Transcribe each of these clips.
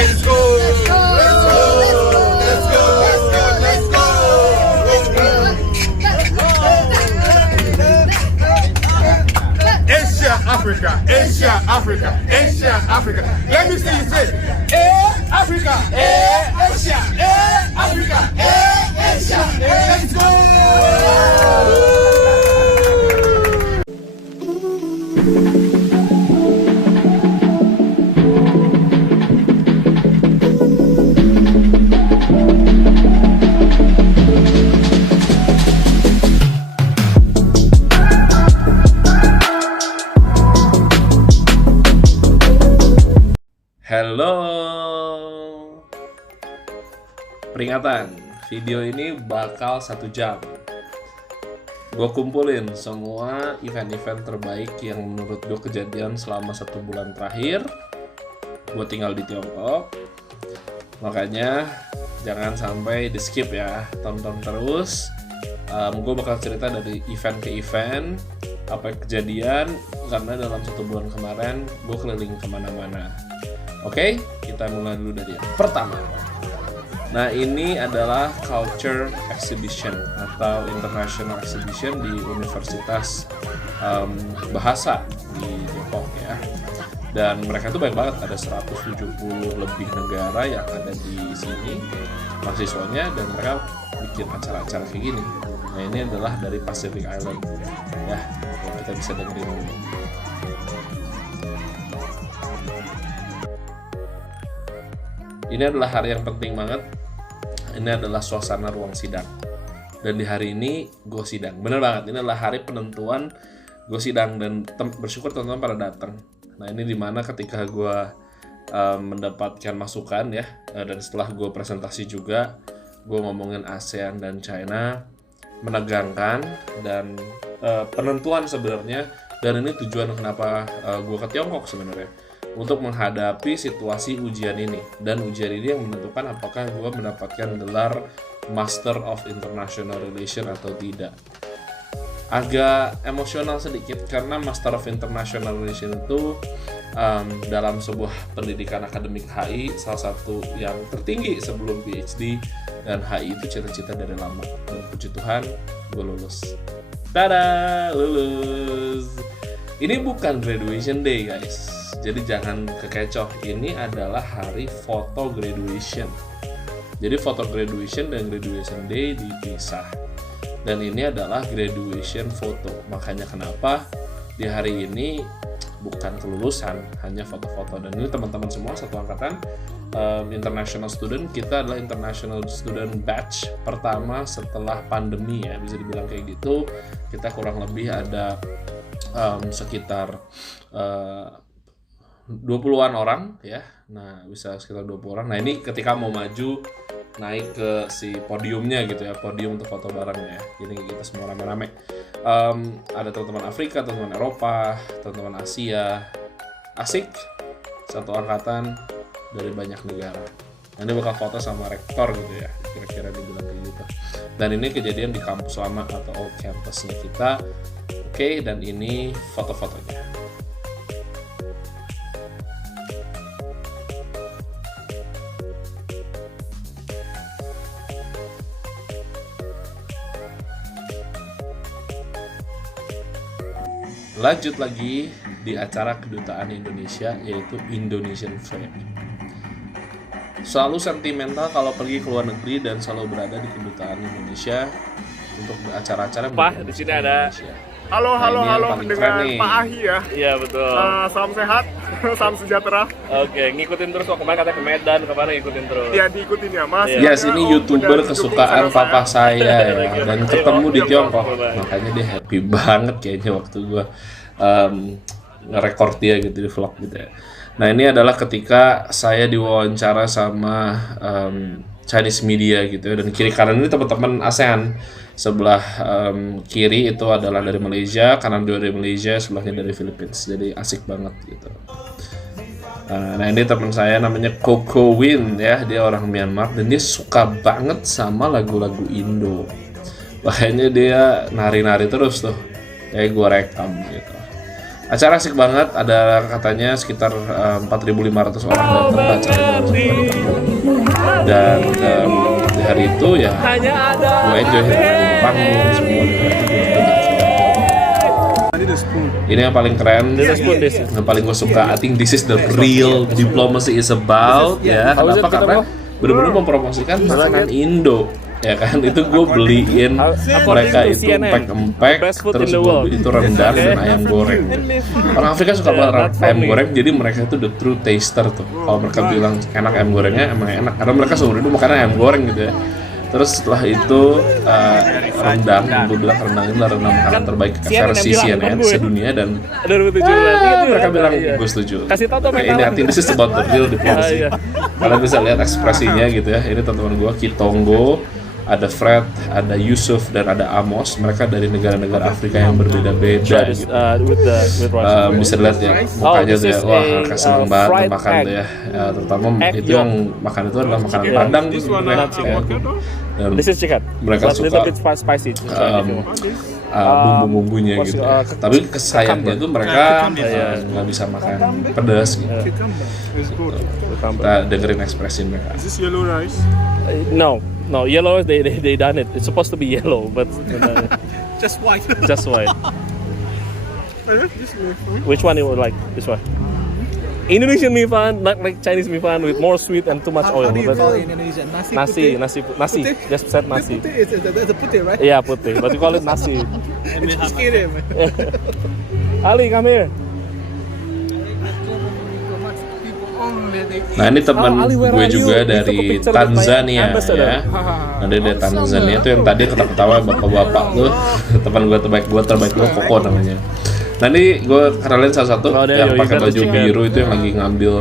Let's go. Let's go. Let's go. Let's go. Let's go. Asia, Africa, Asia, Africa, Asia, Africa. Let me see you say, Africa, Asia, Africa, Asia. Let's go. Halo, peringatan, video ini bakal 1 jam. Gue kumpulin semua event-event terbaik yang menurut gue kejadian selama 1 bulan terakhir. Gue tinggal di Tiongkok, makanya jangan sampai di skip ya, tonton terus. Gue bakal cerita dari event ke event, apa yang kejadian, karena dalam 1 bulan kemarin gue keliling kemana-mana. Oke, kita mulai dulu dari yang pertama. Nah, ini adalah Culture Exhibition atau International Exhibition di Universitas Bahasa di Depok ya. Dan mereka tuh banyak banget, ada 170 lebih negara yang ada di sini mahasiswanya, dan mereka bikin acara-acara kayak gini. Nah, ini adalah dari Pacific Island ya, kita bisa dengerin dulu. Ini adalah hari yang penting banget. Ini adalah suasana ruang sidang. Dan di hari ini gue sidang. Bener banget, ini adalah hari penentuan gue sidang. Dan bersyukur teman-teman pada datang. Nah, ini dimana ketika gue mendapatkan masukan ya. Dan setelah gue presentasi juga, gue ngomongin ASEAN dan China, menegangkan dan penentuan sebenarnya. Dan ini tujuan kenapa gue ke Tiongkok sebenarnya, untuk menghadapi situasi ujian ini. Dan ujian ini yang menentukan apakah gue mendapatkan gelar Master of International Relations atau tidak. Agak emosional sedikit karena Master of International Relations itu dalam sebuah pendidikan akademik HI salah satu yang tertinggi sebelum PhD, dan HI itu cita-cita dari lama. Dan puji Tuhan gue lulus. Tada, lulus. Ini bukan graduation day guys, jadi jangan kekecoh. Ini adalah hari foto graduation. Jadi foto graduation dan graduation day dipisah. Dan ini adalah graduation foto. Makanya kenapa di hari ini bukan kelulusan, hanya foto-foto. Dan ini teman-teman semua satu angkatan international student. Kita adalah international student batch pertama setelah pandemi ya, bisa dibilang kayak gitu. Kita kurang lebih ada sekitar 20-an orang ya. Nah, bisa sekitar 20 orang. Nah, ini ketika mau maju naik ke si podiumnya gitu ya, podium untuk foto bareng ya. Jadi kita semua rame-rame. Ada teman-teman Afrika, teman-teman Eropa, teman-teman Asia. Asik. Satu angkatan dari banyak negara. Nah, ini bakal foto sama rektor gitu ya, kira-kira dibilang kayak gitu. Dan ini kejadian di kampus lama atau old campusnya kita. Oke, dan ini foto-fotonya. Lanjut lagi di acara kedutaan Indonesia, yaitu Indonesian Fair. Selalu sentimental kalau pergi ke luar negeri dan selalu berada di kedutaan Indonesia untuk acara-acara. Pak, di sini ada. Halo, dengan Pak Ahi ya. Iya, betul. Salam sehat, salam sejahtera. Oke, ngikutin terus kok, kemarin katanya ke Medan, kemana ngikutin terus. Iya, diikutin ya, Mas. Yes, ini YouTuber kesukaan papa saya ya, dan ketemu di Tiongkok. Makanya dia happy banget kayaknya waktu gua nge-record dia gitu di vlog gitu ya. Nah, ini adalah ketika saya diwawancara sama Chinese media gitu ya, dan kiri kanan ini teman-teman ASEAN. Sebelah kiri itu adalah dari Malaysia, kanan dua dari Malaysia, sebelahnya dari Philippines. Jadi asik banget gitu. Nah, ini teman saya namanya Coco Win ya, dia orang Myanmar dan dia suka banget sama lagu-lagu Indo. Makanya dia nari-nari terus tuh, kayak gue rekam gitu. Acara asik banget, ada katanya sekitar 4.500 orang datang ke acara itu ya gue enjoy di panggung semua. Ini yang paling keren, yang paling gue suka. I think this is the real diplomacy is about, ya. Kenapa? Karena benar-benar mempromosikan makanan Indo, ya kan. Itu gue beliin mereka itu empek-empek, terus gue beli itu rendang dan ayam goreng. Orang Afrika suka banget ayam goreng, jadi mereka itu the true taster tuh. Kalau mereka bilang enak ayam gorengnya, emang enak karena mereka seumur hidup makan ayam goreng gitu ya. Terus setelah itu rendang, gue bilang rendang itu adalah rendang makanan terbaik versi CNN sedunia dan mereka bilang gue setuju. Kasih tahu Ini artinya this is about the real diplomacy. Kalian bisa lihat ekspresinya gitu ya. Ini teman-teman gue Kitongo, ada Fred, ada Yusuf dan ada Amos. Mereka dari negara-negara Afrika yang berbeda-beda gitu. Bisa lihat ya mukanya tuh ya, wah mereka seneng banget makan tuh ya. Terutama itu yang makan itu adalah makanan Padang gitu. Dan This is chicken. Mereka But suka little bit spicy. bumbu-bumbunya gitu. Tapi kesayangnya itu mereka nggak bisa makan pedas gitu. Kita dengerin ekspresi mereka. Is this yellow rice? No, yellow they done it. It's supposed to be yellow, but Just white. just white. Which one you would like? This one. Indonesian mie fan, not like Chinese mie fan with more sweet and too much oil. How do you But call it in Indonesian? Nasi. nasi. Putih? Just said nasi. Putih is the putih, right? Yeah, putih. But you call it nasi. Just kidding, man. Ali, come here. Nah ini teman Ali, where gue are juga you? dari Itu picture with my Tanzania ambassador. ya. Nanti dari Tanzania tuh yang tadi ketawa-ketawa bapak-bapak tuh teman gue terbaik gue Koko namanya. Nah ini gue kenalin salah satu yang pakai baju biru itu yang lagi ngambil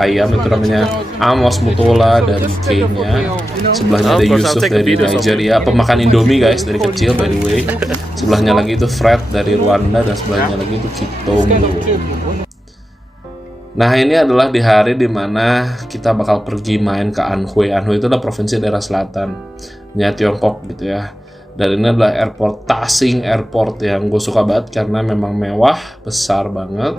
ayam itu namanya Amos Mutola dari Kenya. Sebelahnya ada Yusuf dari Nigeria, pemakan Indomie guys dari kecil by the way. Sebelahnya lagi itu Fred dari Rwanda dan sebelahnya lagi itu Kitongo. Nah ini adalah di hari dimana kita bakal pergi main ke Anhui. Anhui itu adalah provinsi daerah selatan Tiongkok gitu ya. Dan ini adalah airport Tasing Airport yang gue suka banget karena memang mewah, besar banget.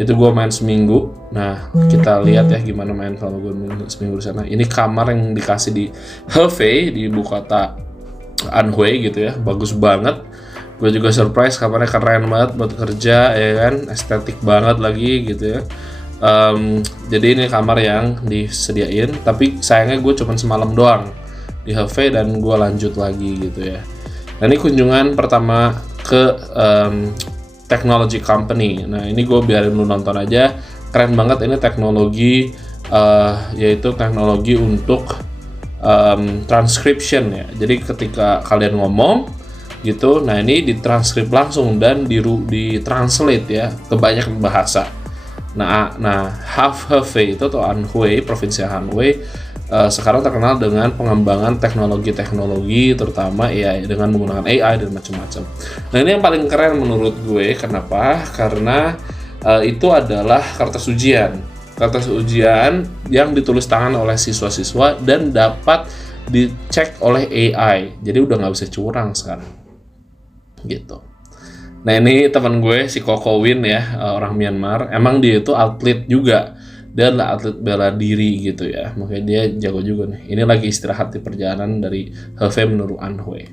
Itu gue main seminggu. Nah kita lihat ya gimana main kalau gue seminggu di sana. Ini kamar yang dikasih di Hefei di ibu kota Anhui gitu ya, bagus banget. Gue juga surprise, kamarnya keren banget buat kerja ya kan, estetik banget lagi gitu ya. Jadi ini kamar yang disediain, tapi sayangnya gue cuma semalam doang di Hefei dan gue lanjut lagi gitu ya. Nah ini kunjungan pertama ke technology company. Nah ini gue biarin lu nonton aja, keren banget ini teknologi yaitu teknologi untuk transcription ya. Jadi ketika kalian ngomong gitu, nah ini ditranskrip langsung dan ditranslate ya ke banyak bahasa. Nah Hefei itu atau Anhui, provinsi Anhui sekarang terkenal dengan pengembangan teknologi terutama AI dengan menggunakan AI dan macam-macam. Nah ini yang paling keren menurut gue, kenapa? Karena itu adalah kertas ujian yang ditulis tangan oleh siswa-siswa dan dapat dicek oleh AI. Jadi udah nggak bisa curang sekarang, gitu. Nah ini teman gue si Koko Win ya, orang Myanmar. Emang dia itu atlet juga. Dia adalah atlet bela diri gitu ya, makanya dia jago juga nih. Ini lagi istirahat di perjalanan dari Hefei menuju Anhui.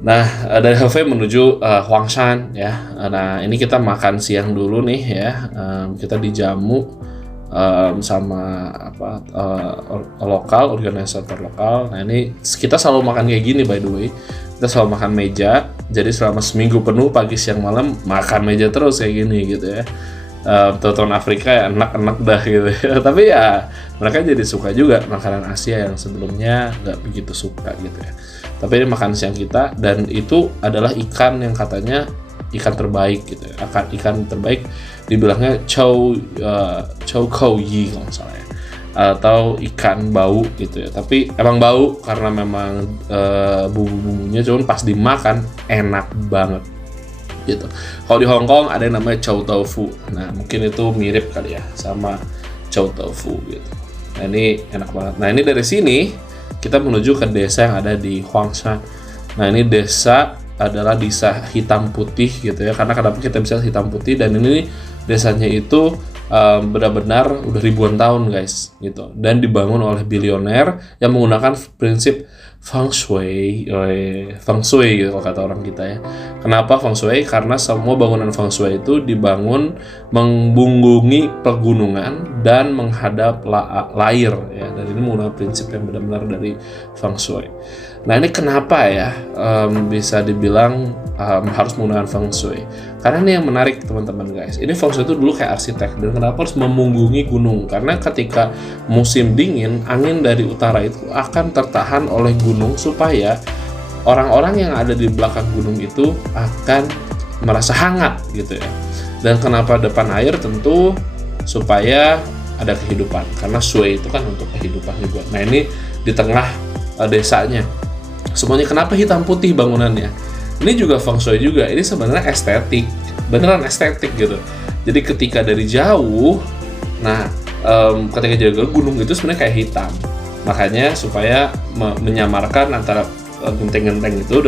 Nah dari Hefei menuju Huangshan ya. Nah ini kita makan siang dulu nih ya. Kita dijamu sama organisator lokal. Nah ini kita selalu makan kayak gini by the way. Kita selalu makan meja. Jadi selama seminggu penuh pagi siang malam makan meja terus kayak gini gitu ya. Tonton Afrika ya enak-enak dah gitu ya. Tapi ya mereka jadi suka juga makanan Asia yang sebelumnya nggak begitu suka gitu ya. Tapi ini makan siang kita, dan itu adalah ikan yang katanya ikan terbaik gitu ya. Ikan terbaik dibilangnya chow kou yi kalau salah ya, atau ikan bau gitu ya. Tapi emang bau karena memang bumbu-bumbunya, cuman pas dimakan enak banget gitu. Kalau di Hong Kong ada yang namanya chow tofu. Nah mungkin itu mirip kali ya sama chow tofu gitu. Nah ini enak banget. Nah ini dari sini kita menuju ke desa yang ada di Huangshan. Nah ini desa adalah desa hitam putih gitu ya. Karena kenapa kita bisa hitam putih, dan ini desanya itu benar-benar udah ribuan tahun guys gitu, dan dibangun oleh bilioner yang menggunakan prinsip feng shui gitu kalau kata orang kita ya. Kenapa feng shui? Karena semua bangunan feng shui itu dibangun membungkungi pegunungan dan menghadap air ya, dan ini menggunakan prinsip yang benar-benar dari feng shui. Nah ini kenapa ya bisa dibilang harus menggunakan feng shui? Karena ini yang menarik teman-teman guys. Ini feng shui itu dulu kayak arsitek, dan kenapa harus memunggungi gunung? Karena ketika musim dingin, angin dari utara itu akan tertahan oleh gunung supaya orang-orang yang ada di belakang gunung itu akan merasa hangat gitu ya. Dan kenapa depan air? Tentu supaya ada kehidupan, karena shui itu kan untuk kehidupan juga. Nah ini di tengah desanya. Semuanya kenapa hitam putih bangunannya? Ini juga feng shui juga. Ini sebenarnya estetik, beneran estetik gitu. Jadi ketika dari jauh, nah ketika jauh gunung itu sebenarnya kayak hitam. Makanya supaya menyamarkan antara genteng-genteng itu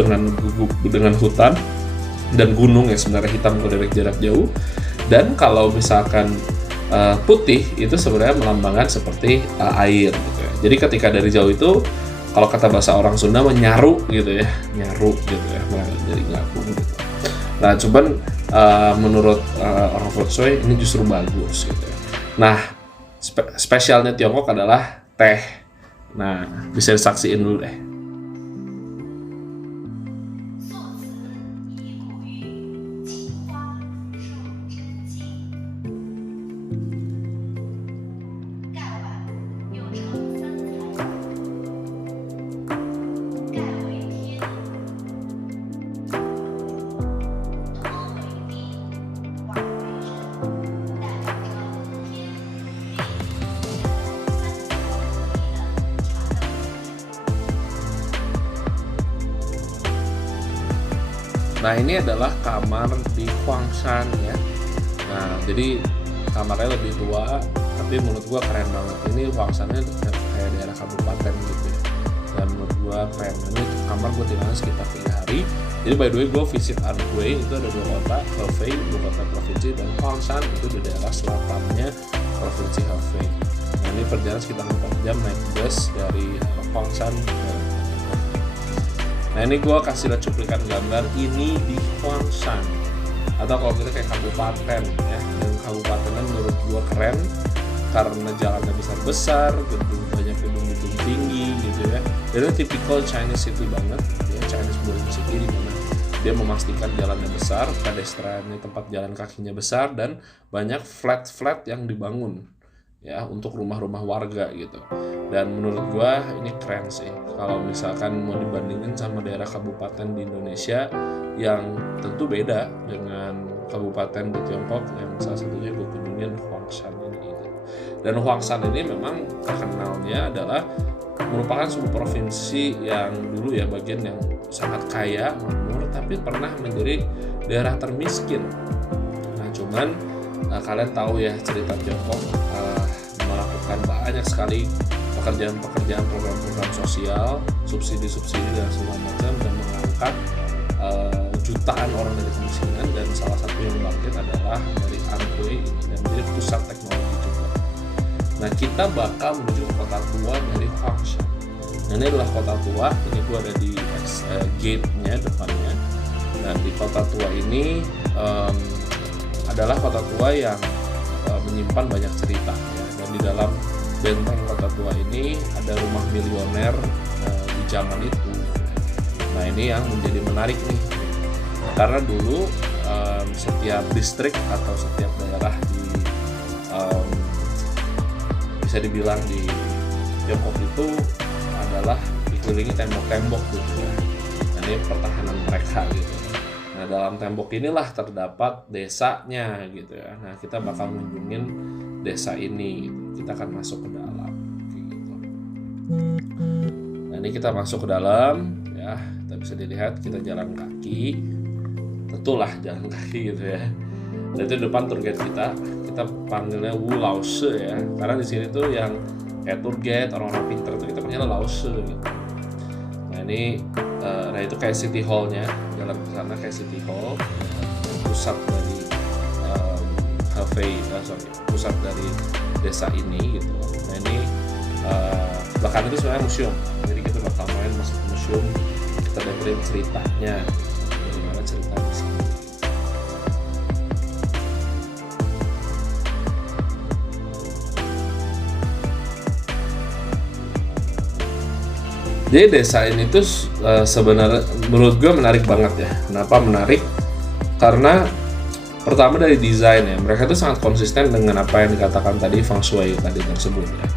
dengan hutan dan gunung yang sebenarnya hitam dari jarak jauh. Dan kalau misalkan putih itu sebenarnya melambangkan seperti air gitu ya. Jadi ketika dari jauh itu, kalau kata bahasa orang Sunda menyaru gitu ya, nyaru gitu ya, jadi ngapung gitu. Nah cuman menurut orang feng shui ini justru bagus gitu ya. Nah spesialnya Tiongkok adalah teh. Nah bisa disaksiin dulu deh. Nah ini adalah kamar di Huangshan ya. Nah jadi kamarnya lebih tua, tapi menurut gua keren banget. Ini Huangshannya kayak daerah kabupaten gitu ya. Dan menurut gua keren. Ini kamar gua tinggalnya sekitar 3 hari. Jadi by the way gua visit Anhui, itu ada 2 kota, Hefei, 2 kota provinsi, dan Huangshan itu di daerah selatannya provinsi Hefei. Nah ini perjalanan sekitar 4 jam naik bus dari Huangshan. Nah ini gue kasih lihat cuplikan gambar ini di Huangshan, atau kalau kita kayak kabupaten ya. Dan kabupatennya menurut gue keren karena jalannya besar-besar, banyak gedung-gedung tinggi gitu ya. Dan itu typical Chinese city banget ya, Chinese boring city, di mana dia memastikan jalannya besar, pedestriannya tempat jalan kakinya besar, dan banyak flat yang dibangun ya untuk rumah-rumah warga gitu. Dan menurut gua ini keren sih kalau misalkan mau dibandingin sama daerah kabupaten di Indonesia yang tentu beda dengan kabupaten di Tiongkok yang salah satunya gue kunjungin Huangshan ini gitu. Dan Huangshan ini memang terkenalnya adalah merupakan sebuah provinsi yang dulu ya bagian yang sangat kaya, makmur, tapi pernah menjadi daerah termiskin. Nah cuman kalian tahu ya cerita Tiongkok melakukan banyak sekali pekerjaan-pekerjaan, program-program sosial, subsidi-subsidi dan segala macam, dan mengangkat jutaan orang dari kemiskinan. Dan salah satu yang bangkit adalah dari Anhui ini, dan menjadi pusat teknologi juga. Nah kita bakal menuju ke kota tua dari Huangshan. Nah ini adalah kota tua, ini gue ada di gate-nya depannya. Nah di kota tua ini adalah kota tua yang menyimpan banyak cerita ya. Dan di dalam benteng kota tua ini ada rumah milioner di zaman itu. Nah ini yang menjadi menarik nih, karena dulu setiap distrik atau setiap daerah di bisa dibilang di Tiongkok itu adalah dikelilingi tembok-tembok gitu ya. Nah ini pertahanan mereka gitu. Nah dalam tembok inilah terdapat desanya gitu ya. Nah kita bakal mengunjungin desa ini gitu. Kita akan masuk ke dalam gitu. Nah ini kita masuk ke dalam ya. Kita bisa dilihat kita jalan kaki. Tentulah jalan kaki gitu ya. Dan itu depan tour guide kita panggilnya Wu Lao She ya. Karena di sini tuh yang kayak tour guide, orang-orang pintar tuh kita panggilnya Lao She gitu. Nah ini nah itu kayak city hall-nya, jalan ke sana kayak city hall, pusat dari pusat dari desa ini gitu. Nah ini bahkan itu sebenarnya museum, jadi kita bakal main masuk ke museum, kita dengerin ceritanya bagaimana cerita di sini. Jadi desa ini tuh sebenarnya menurut gue menarik banget ya. Kenapa menarik? Karena pertama dari desain ya, mereka tuh sangat konsisten dengan apa yang dikatakan tadi feng shui tadi tersebut ya.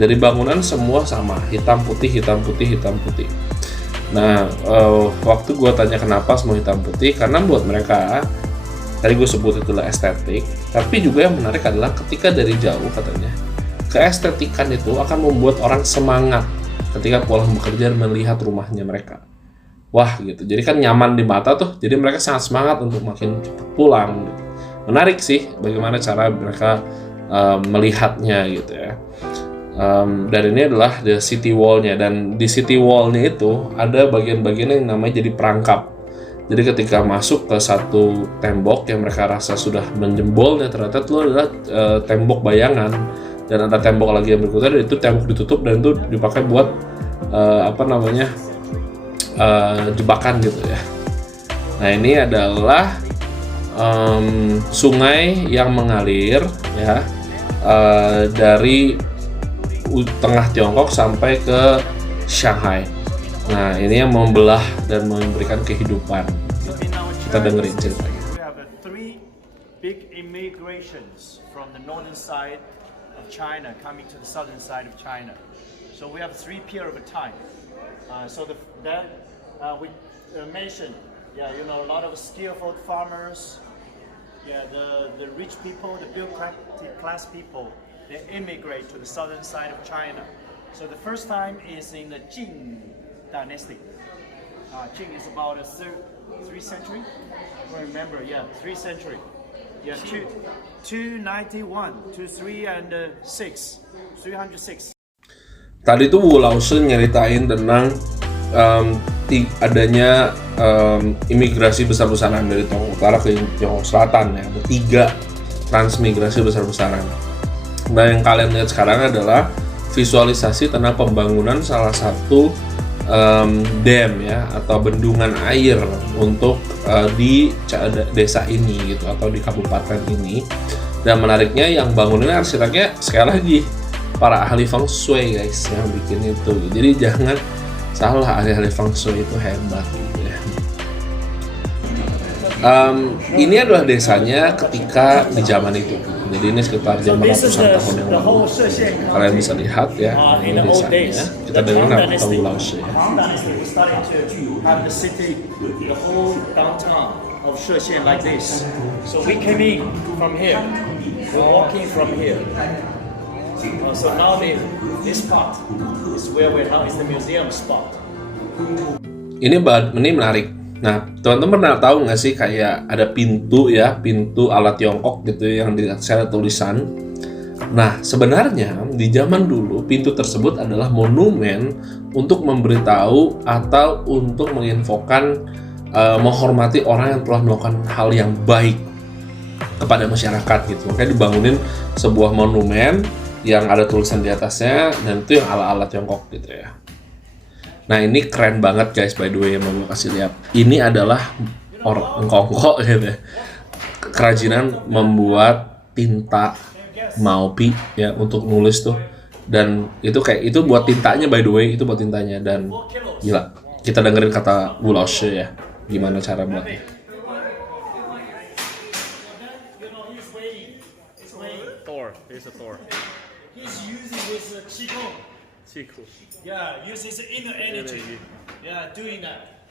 Dari bangunan semua sama, hitam putih, hitam putih, hitam putih. Nah, waktu gue tanya kenapa semua hitam putih, karena buat mereka, tadi gue sebut itulah estetik, tapi juga yang menarik adalah ketika dari jauh katanya, keestetikan itu akan membuat orang semangat ketika pulang bekerja dan melihat rumahnya mereka. Wah gitu, jadi kan nyaman di mata tuh, jadi mereka sangat semangat untuk makin cepat pulang gitu. Menarik sih bagaimana cara mereka melihatnya gitu ya. Dan ini adalah the city wall-nya, dan di city wall-nya itu ada bagian-bagian yang namanya jadi perangkap. Jadi ketika masuk ke satu tembok yang mereka rasa sudah menjembolnya, ternyata itu adalah tembok bayangan, dan ada tembok lagi yang berikutnya, dan itu tembok ditutup dan itu dipakai buat jebakan gitu ya. Nah ini adalah sungai yang mengalir ya dari tengah Tiongkok sampai ke Shanghai. Nah ini yang membelah dan memberikan kehidupan. Kita dengerin ceritanya. We have three big immigrations from the northern side of China coming to the southern side of China. So we have 3 periods of time. We mentioned, a lot of skillful farmers, the rich people, the bureaucratic class people, they immigrate to the southern side of China. So the first time is in the Jin dynasty. Jin is about 3 century. I remember, 3 century. 291, 203 and 6, 306. Tadi tuh Wu Laoshi nyeritain tentang adanya imigrasi besar-besaran dari Tiongkok Utara ke Tiongkok Selatan ya. Ada 3 transmigrasi besar-besaran. Nah yang kalian lihat sekarang adalah visualisasi tentang pembangunan salah satu dam ya, atau bendungan air untuk di desa ini gitu, atau di kabupaten ini. Dan menariknya yang bangunannya arsiteknya sekali lagi para ahli feng shui guys yang bikin itu. Jadi jangan salah, ahli feng shui itu hebat gitu ya. Ini adalah desanya ketika di zaman itu. Jadi ini sekitar zaman ratusan tahun yang lalu. Kalian bisa lihat ya, ini desanya. Kita dengar apa tahu Laoshi ya. Of Shexian like this. So we came in from here. We're walking from here. So now this part is where we're now is the museum spot. Ini menarik. Nah, teman-teman pernah tahu nggak sih kayak ada pintu ya, pintu ala Tiongkok gitu yang di atas ada tulisan. Nah, sebenarnya di zaman dulu pintu tersebut adalah monumen untuk memberitahu atau untuk menginfokan, menghormati orang yang telah melakukan hal yang baik kepada masyarakat gitu. Makanya dibangunin sebuah monumen yang ada tulisan di atasnya, dan itu yang ala-ala Tiongkok gitu ya. Nah ini keren banget guys, by the way, yang mau gue kasih lihat. Ini adalah engkongko gitu ya. Kerajinan membuat tinta Maupi ya untuk nulis tuh. Dan itu kayak itu buat tintanya, by the way, itu buat tintanya. Dan gila, kita dengerin kata Wu Laoshi ya, gimana cara buatnya. Thor. Here's a Thor. He's using this qigong. Qigong. Yeah, uses inner energy. Yeah, doing that.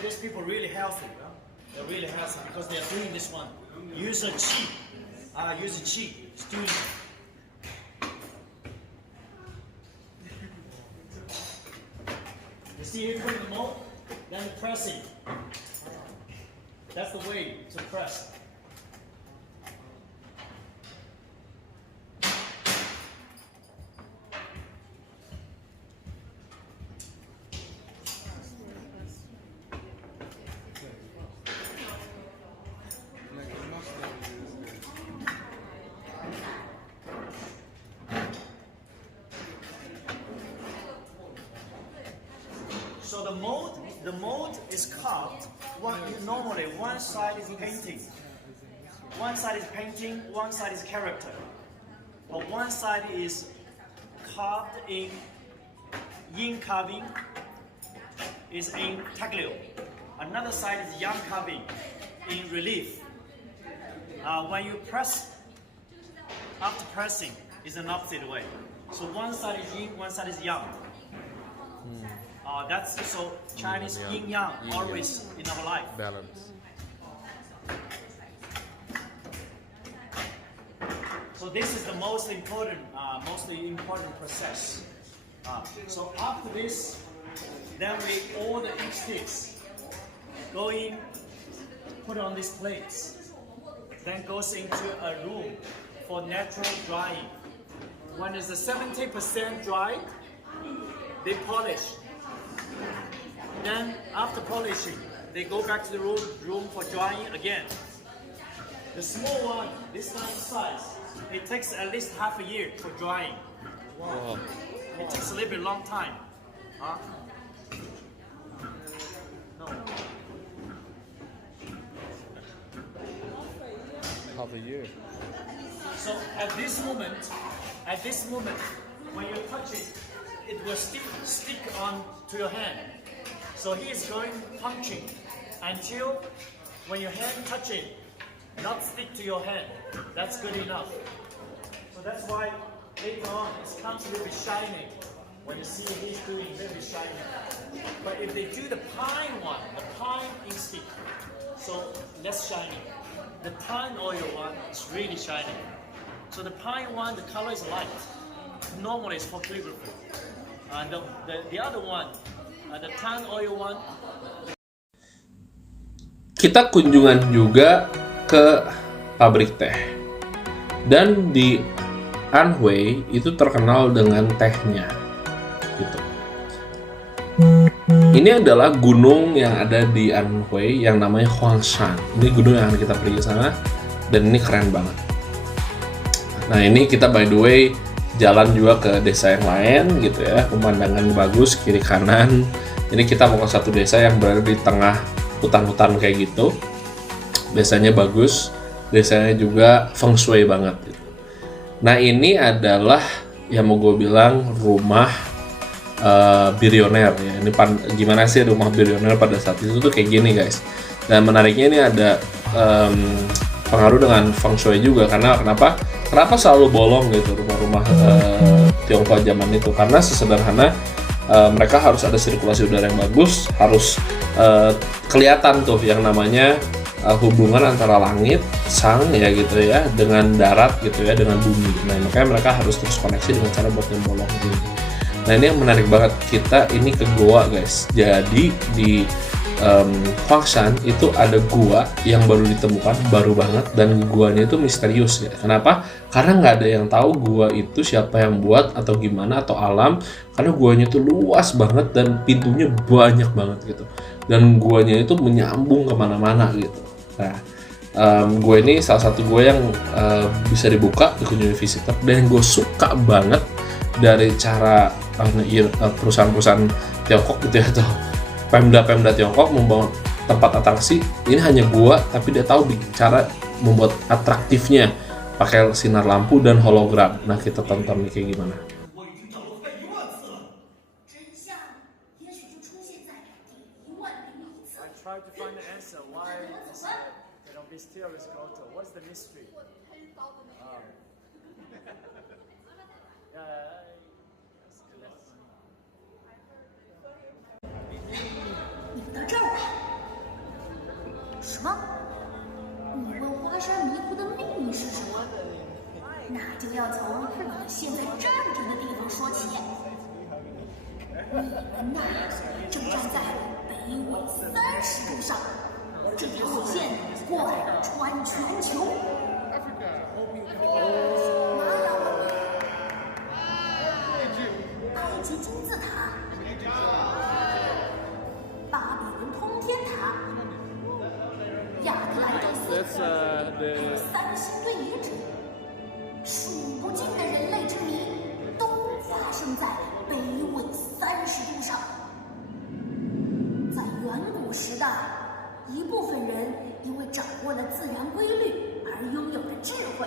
These people really healthy. Huh? They're really healthy because they're doing this one. Use a qi. Use a qi. It's doing it. You see, you put the mold, then press it. That's the way to press. So the mold is carved. Normally one side is painting. One side is painting, one side is character. But one side is carved in yin carving, is in taglio. Another side is yang carving in relief. When you press, after pressing, is an opposite way. So one side is yin, one side is yang. That's so Chinese yin yang always in our life. Balance. So this is the most important process. So after this, then we all the ink sticks go in, put on these plates, then goes into a room for natural drying. When it's 70% dried, they polish. Then after polishing, they go back to the room for drying again. The small one, this kind of size, it takes at least half a year for drying. Wow. It takes a little bit long time. No. Half a year. So at this moment, when you touch it, it will stick on to your hand. So he is going punching until when your hand touch it, not stick to your hand. That's good enough. So that's why later on it comes a little bit shiny. When you see he's doing a little bit shiny. But if they do the pine one, the pine ink stick, so less shiny. The pine oil one is really shiny. So the pine one, the color is light. Normally it's for calligraphy. And the other one, the pine oil one. Kita kunjungan juga ke pabrik teh. Dan di Anhui itu terkenal dengan tehnya. Gitu. Ini adalah gunung yang ada di Anhui yang namanya Huangshan. Ini gunung yang kita pergi ke sana dan ini keren banget. Nah, ini kita by the way jalan juga ke desa yang lain gitu ya. Pemandangan bagus kiri kanan. Ini kita mau ke satu desa yang berada di tengah hutan-hutan kayak gitu. Desanya bagus, desanya juga feng shui banget gitu. Nah, ini adalah yang mau gue bilang rumah bilioner ya. Ini gimana sih rumah bilioner pada saat itu tuh kayak gini guys. Dan menariknya ini ada pengaruh dengan feng shui juga karena kenapa selalu bolong gitu rumah-rumah Tiongkok zaman itu, karena sesederhana mereka harus ada sirkulasi udara yang bagus, harus kelihatan tuh yang namanya hubungan antara langit sang ya gitu ya dengan darat gitu ya dengan bumi. Nah, makanya mereka harus terus koneksi dengan cara buat yang bolong gitu. Nah, ini yang menarik banget, kita ini ke goa guys. Jadi di Huangshan itu ada gua yang baru ditemukan, baru banget, dan guanya itu misterius ya. Kenapa? Karena nggak ada yang tahu gua itu siapa yang buat atau gimana atau alam, karena guanya itu luas banget dan pintunya banyak banget gitu. Dan guanya itu menyambung kemana-mana gitu. Nah, gua ini salah satu gua yang bisa dibuka dikunjungi visitor, dan yang gue suka banget dari cara perusahaan-perusahaan Tiongkok gitu ya, atau Pemda Tiongkok membangun tempat atraksi ini hanya gua, tapi dia tahu cara membuat atraktifnya pakai sinar lampu dan hologram. Nah, kita tonton nih kayak gimana. I try to find the answer why this mysterious grotto. What's the mystery? 你们到这儿来？什么？你问花山迷窟的秘密是什么？那就要从我们现在站着的地方说起。你们呐，正站在北纬30度上，这条纬线贯穿全球。玛雅文明、埃及金字塔、巴比伦通天塔、亚特兰蒂斯，还有三星堆遗址，数不尽的人类之谜都发生在北纬30度上。自然规律而拥有的智慧，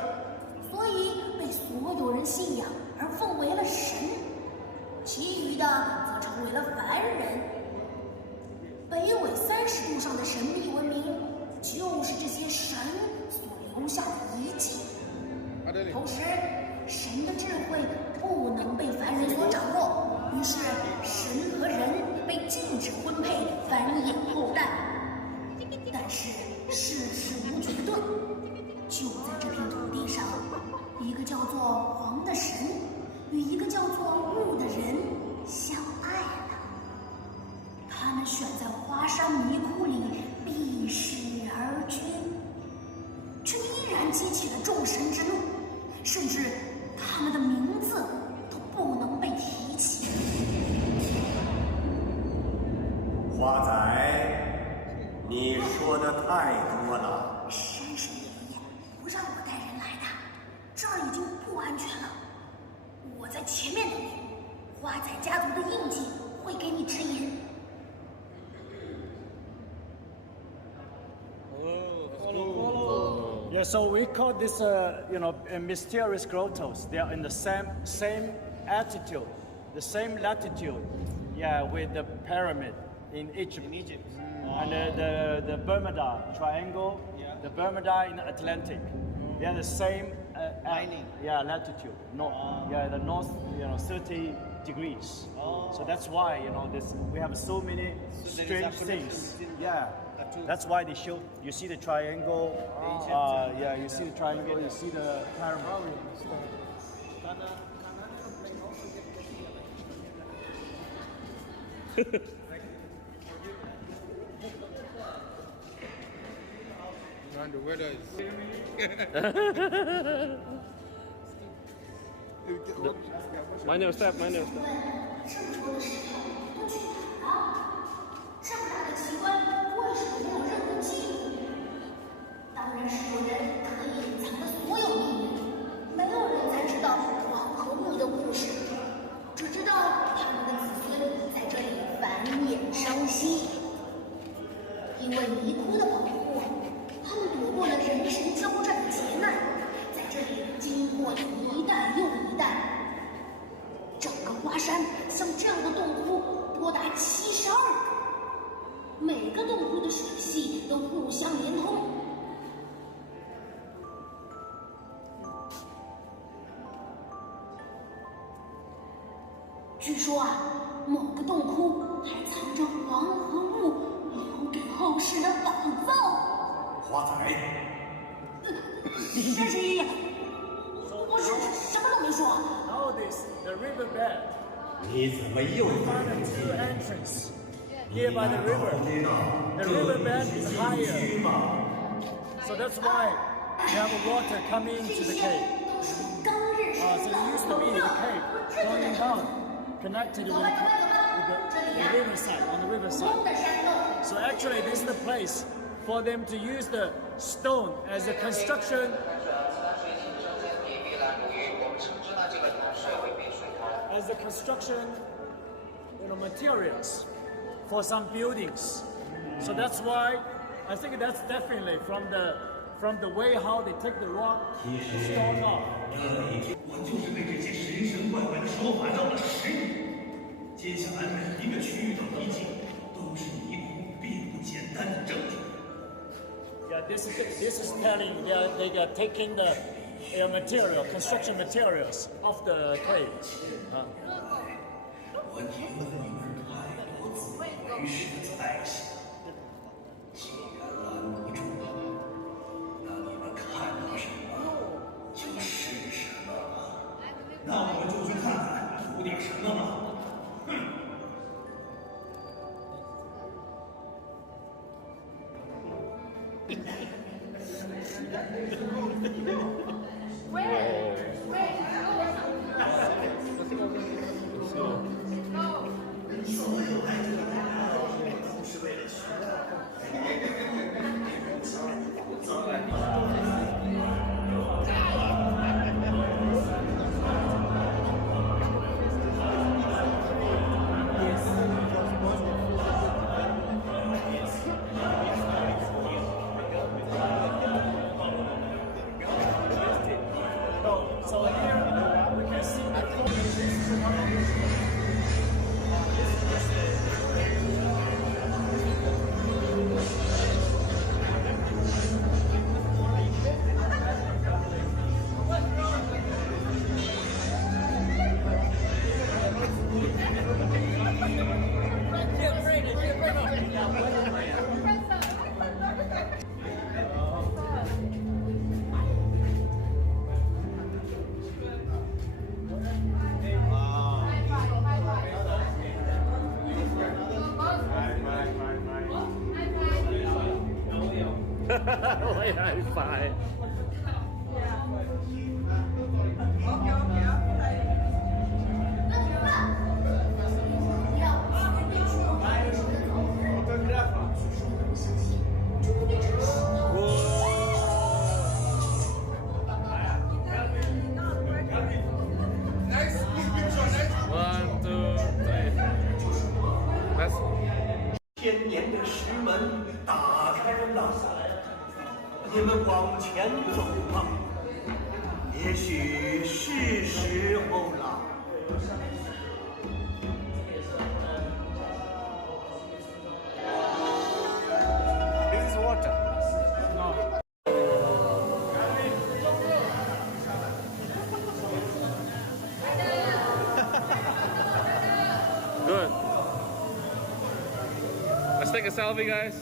所以被所有人信仰而奉为了神，其余的则成为了凡人。北纬30度上的神秘文明，就是这些神所留下的遗迹。同时，神的智慧不能被凡人所掌握，于是神和人被禁止婚配，繁衍后代。但是世事无绝对，就在这片土地上，一个叫做黄的神与一个叫做雾的人相爱了。他们选在花山迷窟里避世而居，却依然激起了众神之怒，甚至他们的名字都不能被提起。花仔，你说的太多了。山神爷爷不让我带人来的，这儿已经不安全了。我在前面等你，花仔家族的印记会给你指引。Yeah, so we call this, mysterious grottos. They are in the same altitude, the same latitude, with the pyramid in Egypt. And the Bermuda Triangle, the Bermuda in the Atlantic. They are the same latitude. The north, 30 degrees. So that's why, we have so many strange things. Yeah. That's why they show. You see the triangle. You see the triangle. You see the pyramid. Man, the weather is. Manual step. 这么大的奇观，为什么没有任何记录？当然是有人刻意隐藏了所有秘密，没有人再知道黄和雾的故事，只知道他们的子孙在这里繁衍生息。因为迷窟的保护，他们躲过了人神交战的劫难，在这里经过了一代又一代。整个花山像这样的洞窟多达72个。每个洞窟的水系都互相连通。据说某个洞窟还藏着黄和雾留给后世的宝藏。花仔，山神爷爷，我什么都没说。Nowadays, the riverbed. 你怎么又 Find a two entrance here by the river. The riverbed is higher, so that's why you have water coming to the cave. So it used to be the cave going down, connected with the riverside, on the riverside. So actually, this is the place for them to use the stone as a construction. As the construction, materials for some buildings. So that's why I think that's definitely from the way how they take the rock stone off. 我就是被这些神神怪怪的说法绕了10年。接下来每一个区域的遗迹都是迷窟并不简单的证据。Yeah, this is telling they are taking the construction materials off the cave. 我听了你们太多自以为是的猜想，既然拦不住，那你们看到什么就是什么吧。那我就去看看，图点什么吧。哼！ 所有爱这个人都是为了学。High five. One, two, three. That's 千年的石门打开了，你们往前走吧，也许是时候了。This is water. good. Let's take a selfie, guys.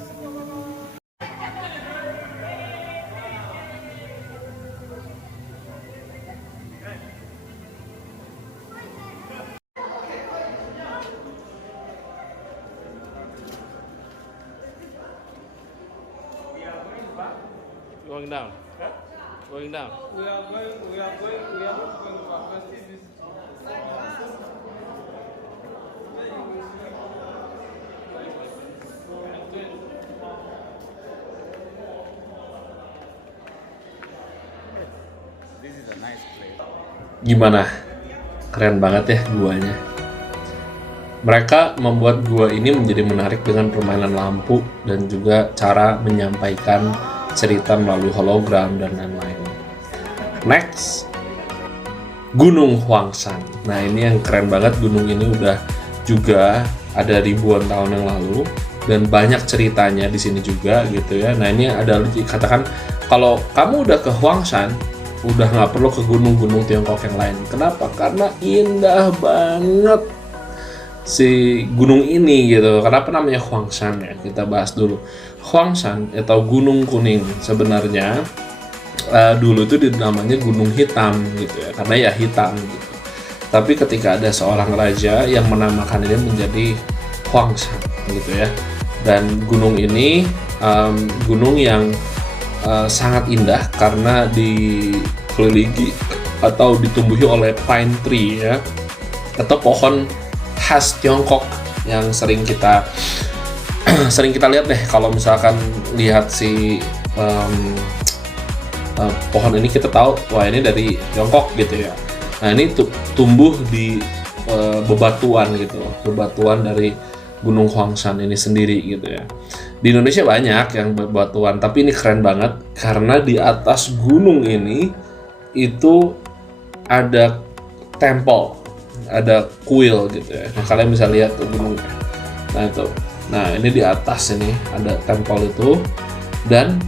Going down. Going down. We are not going back. Let's see this. This is a nice place. Gimana? Keren banget ya guanya. Mereka membuat gua ini menjadi menarik dengan permainan lampu dan juga cara menyampaikan cerita melalui hologram dan lain-lain. Next, Gunung Huangshan. Nah ini yang keren banget, gunung ini udah juga ada ribuan tahun yang lalu dan banyak ceritanya di sini juga gitu ya. Nah ini ada dikatakan kalau kamu udah ke Huangshan, udah nggak perlu ke gunung-gunung Tiongkok yang lain. Kenapa? Karena indah banget si gunung ini gitu. Kenapa namanya Huangshan ya? Kita bahas dulu. Huangshan atau Gunung Kuning sebenarnya dulu itu namanya Gunung Hitam gitu ya, karena ya hitam gitu. Tapi ketika ada seorang raja yang menamakan ini menjadi Huangshan gitu ya. Dan gunung ini gunung yang sangat indah karena dikelilingi atau ditumbuhi oleh pine tree ya, atau pohon khas Tiongkok yang sering kita lihat deh kalau misalkan lihat si pohon ini, kita tahu wah ini dari Tiongkok gitu ya. Nah ini tumbuh di bebatuan gitu, bebatuan dari Gunung Huangshan ini sendiri gitu ya. Di Indonesia banyak yang bebatuan, tapi ini keren banget karena di atas gunung ini itu ada temple, ada kuil gitu ya. Nah kalian bisa lihat tuh gunungnya. Nah itu, nah ini di atas ini ada temple itu dan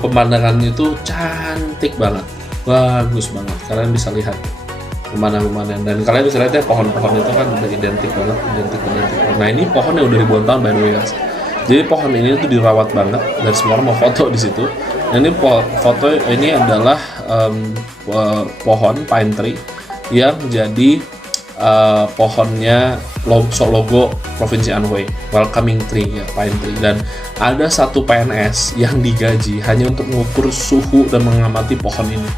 pemandangannya itu cantik banget, bagus banget. Kalian bisa lihat pemandangan-pemandangan dan kalian bisa lihat ya pohon-pohon itu kan udah identik banget. Nah ini pohon yang udah ribuan tahun by the way guys. Jadi pohon ini tuh dirawat banget dan semua orang mau foto di situ. Nah ini foto ini adalah pohon pine tree yang jadi pohonnya logo Provinsi Anhui, welcoming tree ya, pine tree. Dan ada satu PNS yang digaji hanya untuk mengukur suhu dan mengamati pohon ini.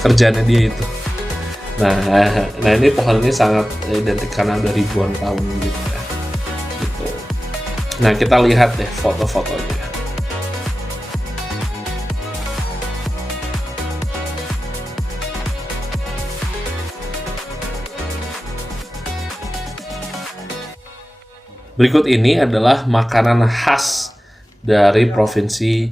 Kerjanya dia itu. Nah ini pohon ini sangat identik karena udah ribuan tahun gitu ya. Gitu. Nah kita lihat deh foto-fotonya. Berikut ini adalah makanan khas dari Provinsi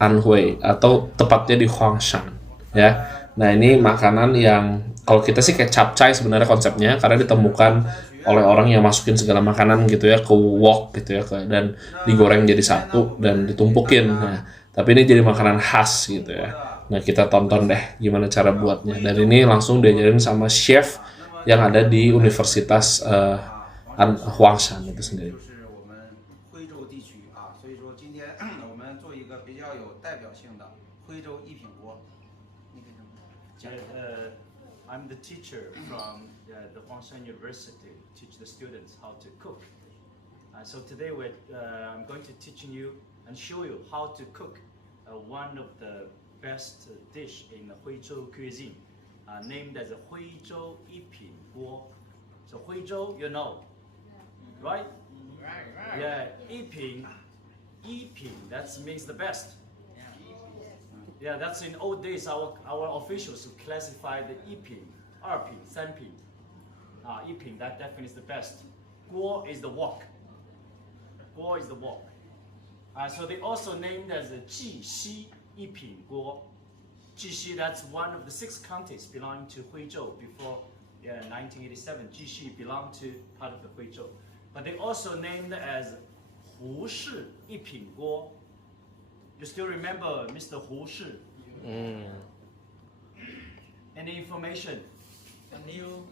Anhui atau tepatnya di Huangshan ya. Nah ini makanan yang kalau kita sih kayak capcay sebenarnya konsepnya, karena ditemukan oleh orang yang masukin segala makanan gitu ya ke wok gitu ya, dan digoreng jadi satu dan ditumpukin. Nah tapi ini jadi makanan khas gitu ya. Nah kita tonton deh gimana cara buatnya, dan ini langsung diajarin sama chef yang ada di Universitas Huangshan itu sendiri. I'm the teacher from the Huangshan University, teach the students how to cook. So today I'm going to teaching you and show you how to cook one of the best dish in the Huizhou cuisine, named as a Huizhou Yiping Guo. So Huizhou, you know, right? Right. Yeah, Yiping, that means the best. Yeah, that's in old days our officials who classify the Yiping, 二品, 三品. Yiping, that definitely is the best. Guo is the wok. Guo is the wok. So they also named as a Jixi Yiping Guo. Jixi, that's one of the 6 counties belonging to Huizhou before 1987. Jixi belonged to part of the Huizhou. But they also named as Hu Shi Yiping Guo. You still remember Mr. Hu Shi? Any information? New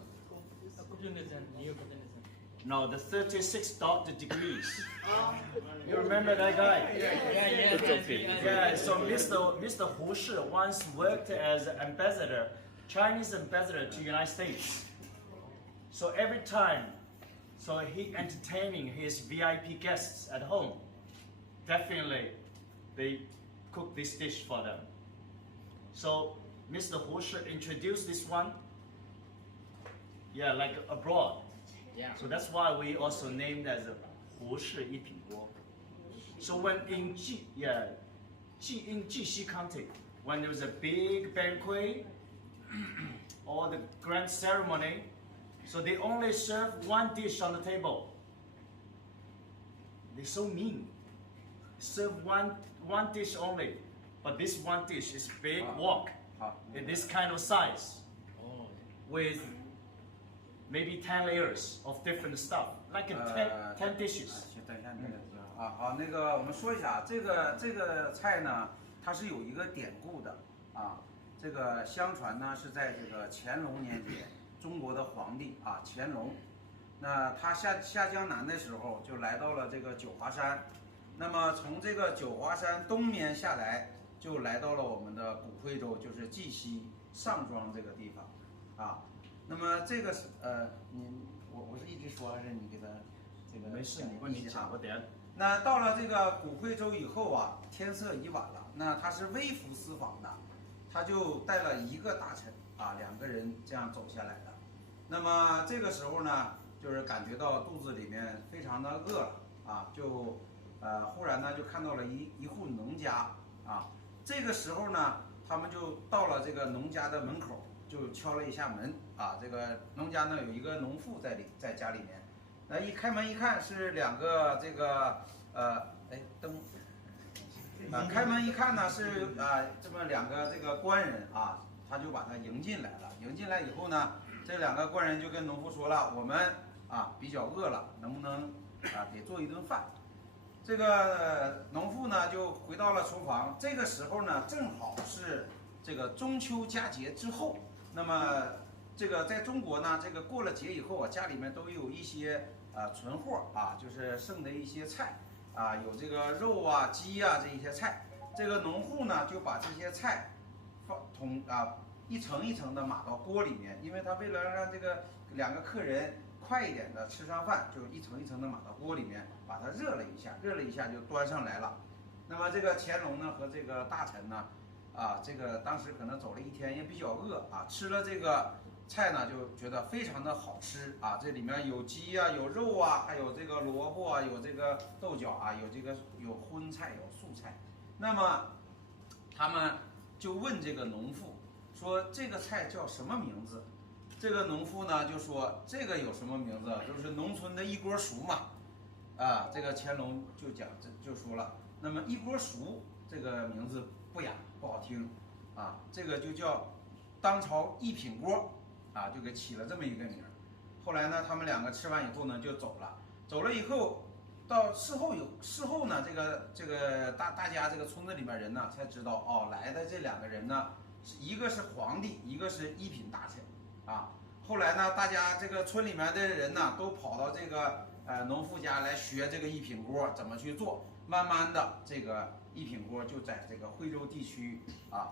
communism, new communism. No, the 36 doctorate degrees. You remember that guy? Yeah. Yeah, so Mr. Hu Shi once worked as ambassador, Chinese ambassador to United States. So every time, so he entertaining his VIP guests at home, definitely they cook this dish for them. So Mr. Hu Shi introduced this one, like abroad. Yeah. So that's why we also named as a Hu Shi Yiping Guo. So when in Jixi County, when there was a big banquet or the grand ceremony, so they only serve one dish on the table. They're so mean. Serve one dish only, but this one dish is big wok in this kind of size with maybe 10 layers of different stuff, like 10 dishes. 等一下，那个我们说一下，这个菜呢，它是有一个典故的啊。这个相传呢是在这个乾隆年间，中国的皇帝乾隆，那他下江南的时候就来到了这个九华山，那么从这个九华山东面下来，就来到了我们的古徽州，就是绩溪上庄这个地方啊。那么这个是我是一直说还是你给他这个？没事，你问你讲，我等下。那到了这个古徽州以后啊，天色已晚了，那他是微服私访的，他就带了1个大臣2个人这样走下来的。那么这个时候呢，就是感觉到肚子里面非常的饿了就忽然呢就看到了一户农家这个时候呢，他们就到了这个农家的门口。就敲了一下门这个农家呢有一个农妇在家里面，那一开门一看是2个这个开门一看呢是这么2个这个官人他就把他迎进来了。迎进来以后呢，这2个官人就跟农妇说了，我们比较饿了，能不能给做一顿饭？这个农妇呢就回到了厨房。这个时候呢正好是这个中秋佳节之后。那么，这个在中国呢，这个过了节以后家里面都有一些存货就是剩的一些菜有这个肉鸡这一些菜。这个农户呢就把这些菜一层一层的码到锅里面，因为他为了让这个2个客人快一点的吃上饭，就一层一层的码到锅里面，把它热了一下就端上来了。那么这个乾隆呢和这个大臣呢。这个当时可能走了一天，也比较饿吃了这个菜呢，就觉得非常的好吃这里面有鸡有肉还有这个萝卜有这个豆角有荤菜有素菜。那么他们就问这个农妇说这个菜叫什么名字？这个农妇呢就说这个有什么名字？就是农村的一锅熟嘛。这个乾隆就说了，那么一锅熟这个名字不雅不好听这个就叫当朝一品锅就给起了这么一个名。后来呢，他们2个吃完以后呢就走了。走了以后，到事后呢，这个大家这个村子里面人呢才知道来的这2个人呢，一个是皇帝，一个是一品大臣后来呢，大家这个村里面的人呢都跑到这个农妇家来学这个一品锅怎么去做。慢慢的，这个一品锅就在这个徽州地区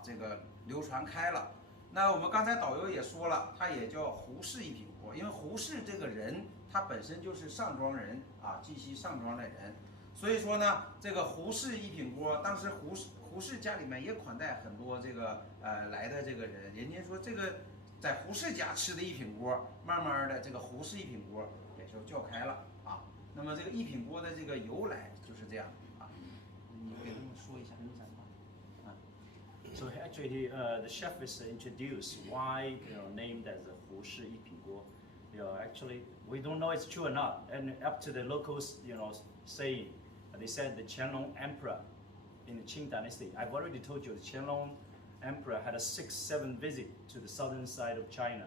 这个流传开了。那我们刚才导游也说了，他也叫胡氏一品锅，因为胡氏这个人他本身就是上庄人绩溪上庄的人，所以说呢，这个胡氏一品锅，当时胡氏家里面也款待很多这个来的这个人，人家说这个在胡氏家吃的一品锅，慢慢的这个胡氏一品锅也就叫开了啊。那么这个一品锅的这个由来就是这样啊，你给他们说一下那啥啊。So actually, the chef is introduced why named as the 胡氏一品锅. Actually, we don't know it's true or not, and up to the locals, saying, they said the Qianlong Emperor in the Qing Dynasty. I've already told you the Qianlong Emperor had a 6-7 visit to the southern side of China.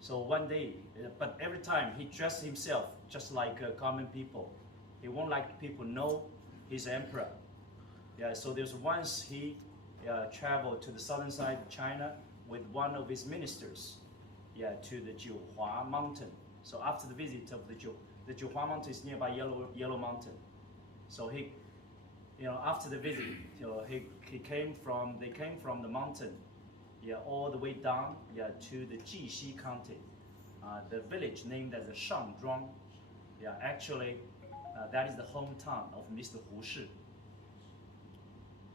So one day, but every time he dressed himself just like common people. He won't like people know he's emperor. Yeah. So there's once he traveled to the southern side of China with one of his ministers. Yeah, to the Jiuhua Mountain. So after the visit of the Jiuhua Mountain is nearby Yellow Mountain. So he, after the visit, they came from the mountain, yeah, all the way down, yeah, to the Jixi County, the village named as the Shangzhuang. Yeah, actually, that is the hometown of Mr. Hu Shi,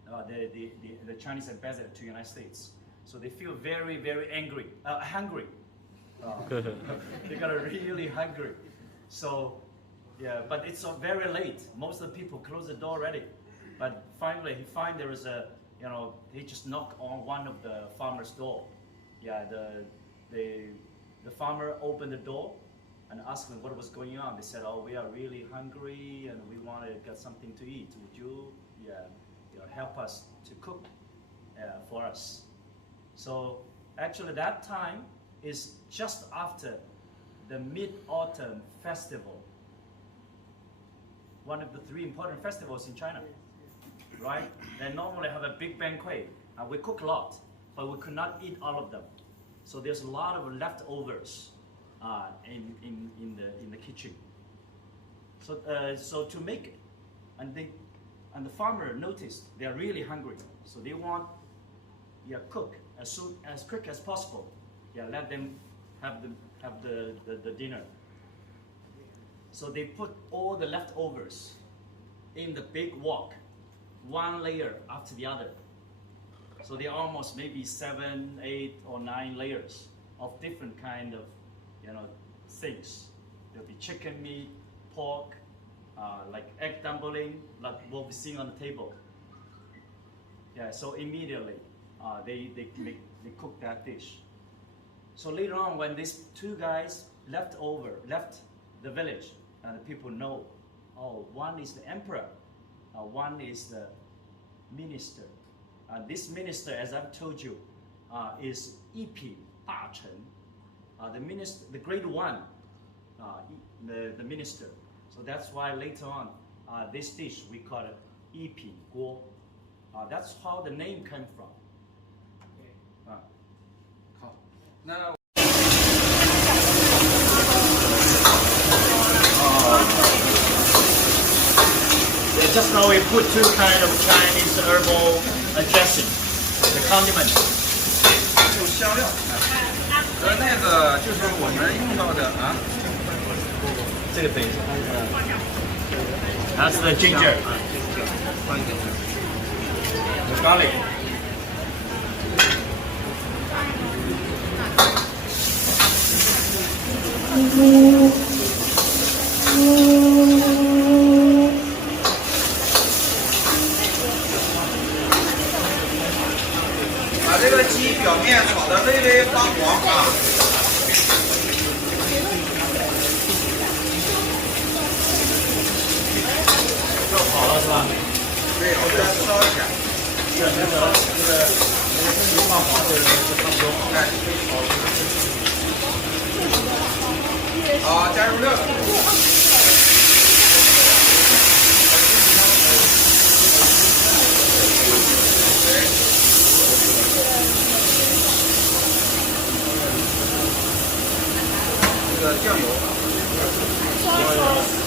the Chinese ambassador to the United States. So they feel very, very hungry. They got really hungry. So, yeah, but it's very late. Most of the people close the door already. But finally, he find there is he just knocked on one of the farmer's door. Yeah, the farmer opened the door and asked them what was going on. They said, "Oh, we are really hungry and we want to get something to eat. Would you, help us to cook for us?" So actually, that time is just after the Mid-Autumn Festival, one of the 3 important festivals in China, right? They normally have a big banquet, and we cook a lot, but we could not eat all of them. So there's a lot of leftovers in the kitchen. So to make it, and the farmer noticed they're really hungry, so they want cook as quick as possible. Yeah, let them have the dinner. So they put all the leftovers in the big wok, one layer after the other. So there are almost maybe 7, 8, or 9 layers of different kind of things. There'll be chicken meat, pork, like egg dumpling, like what we see on the table. Yeah, so immediately they cook that dish. So later on, when these 2 guys left the village, and the people know, oh, one is the emperor, one is the minister. This minister, as I've told you, is Yiping Da Chen, the minister, the great one, the minister. So that's why later on, this dish we call it Yiping Guo. That's how the name came from. 好，那。Just now we put 2 kind of Chinese herbal dressing, the condiment. 就香料，那个就是我们用到的啊。这个等一下。That's the ginger. The garlic.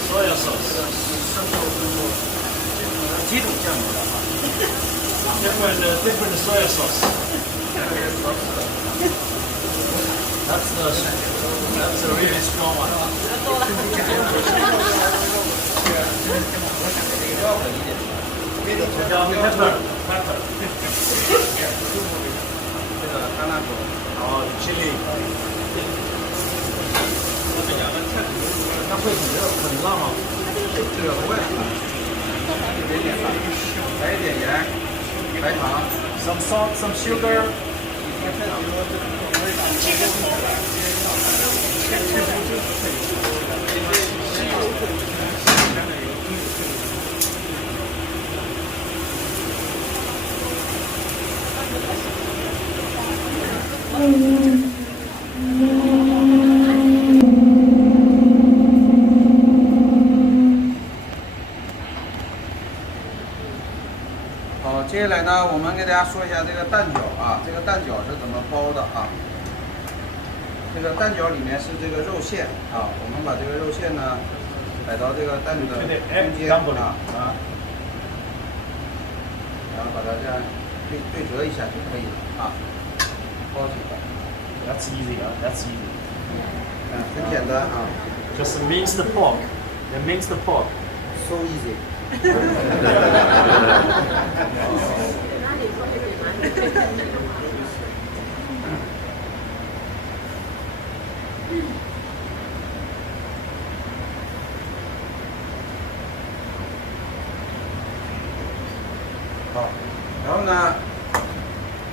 Soya sauce. 几种酱油的啊 different soya sauce. That's a really strong one. 要稳一点。叫 pepper。这个橄榄油，然后 chili。它会很辣吗？这个不会，一点点辣，来一点盐，白糖 ，some salt, some sugar。好，接下来呢，我们给大家说一下这个蛋饺啊，这个蛋饺是怎么包的啊？这个蛋饺里面是这个肉馅啊，我们把这个肉馅呢摆到这个蛋的中间啊，然后把它这样对折一下就可以了啊，包起来。That's easy, that's easy. 很简单啊。Just mince the pork. The mince the pork. So easy. 好，然后呢，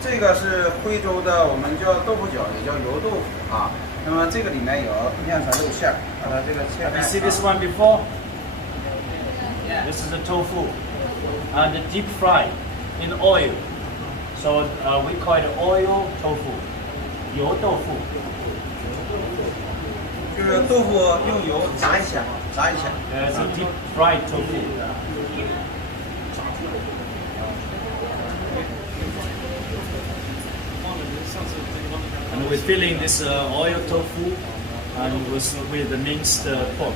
这个是徽州的，我们叫豆腐饺，也叫油豆腐啊。那么这个里面有面团肉馅，把它这个切开。Have you seen this one before? This is the tofu, and deep fried in oil. So we call it oil tofu, 油豆腐。就是豆腐用油炸一下，炸一下。It's a deep fried tofu. And we're filling this oil tofu and with the minced pork.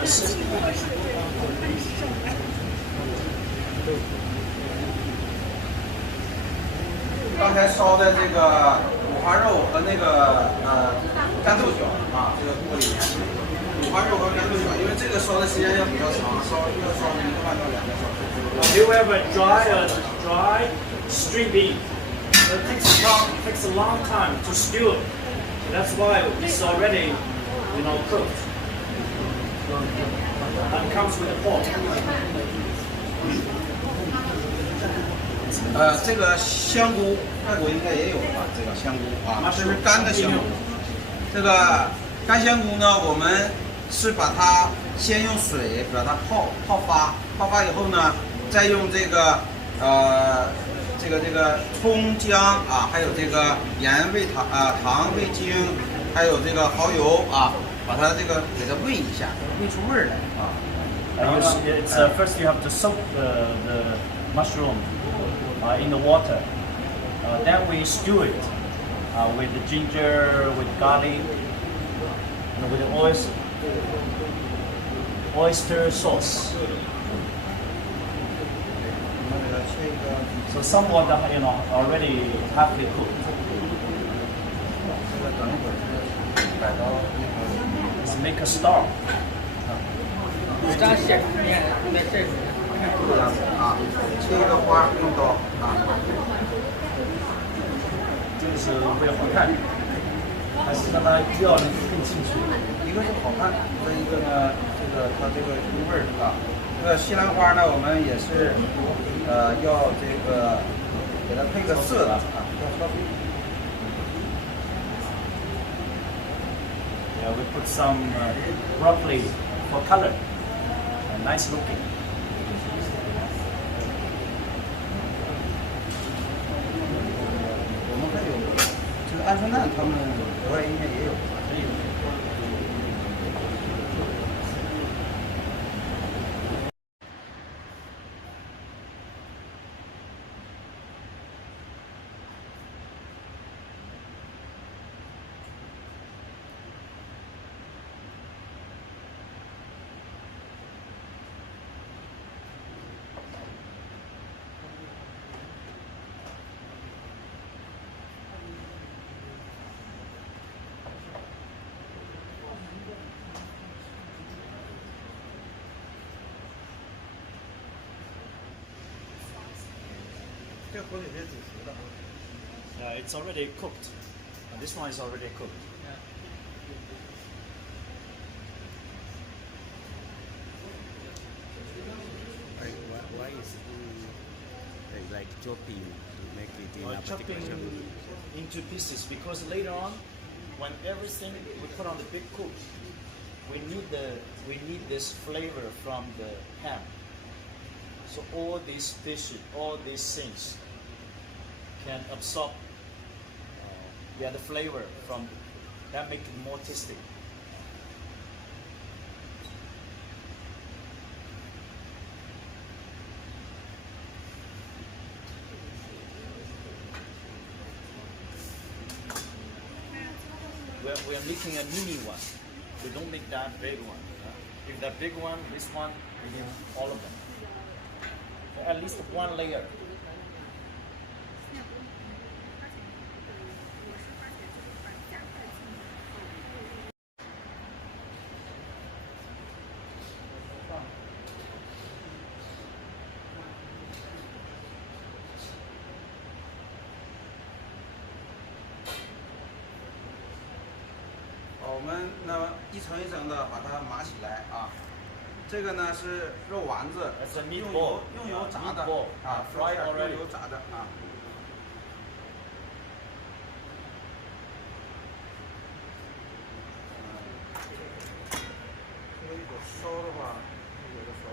This 刚才烧的这个五花肉和那个干豆角啊，这个锅里面，五花肉和干豆角，因为这个烧的时间要比较长，要烧1个半到2个小时。Have you ever dry string beef? It takes a long time to stew it. That's why it's already, cooked. And comes with the pork. 这个香菇，外国应该也有吧？这个香菇啊，是干的香菇。这个干香菇呢，我们是把它先用水把它泡发以后呢，再用这个葱姜啊，还有这个盐味糖味精，还有这个蚝油啊，把它给它煨一下，煨出味儿来啊。First you have to soak the mushroom in the water. Then we stew it with the ginger, with garlic, with the oyster sauce. So somewhat, already halfway cooked. Let's make a star. 这样写，你看在这里。这样子啊，切一个花用刀啊。这个是为了好看，还是让它料能更进去？一个是好看，再一个呢，它这个入味儿啊。这个西兰花呢，我们也是要给它配个色的啊，要稍微。Yeah, we put some broccoli for color, nice looking. 我们还有这个鹌鹑蛋，他们国外应该也有。It's already cooked. This one is already cooked. Why is it like chopping to make it in a Chopping particular shape? into pieces, because later on, when everything we put on the big cook, we need this flavor from the ham. So all these dishes, all these things can absorb the flavor from that, make it more tasty. We are making a mini one. We don't make that big one. If that big one, this one, we need all of them. At least one layer.我们那么一层一层的把它码起来啊。这个呢是肉丸子，用油炸的啊 ，fried already， 用油炸的啊。这个一会儿烧的话，有的烧。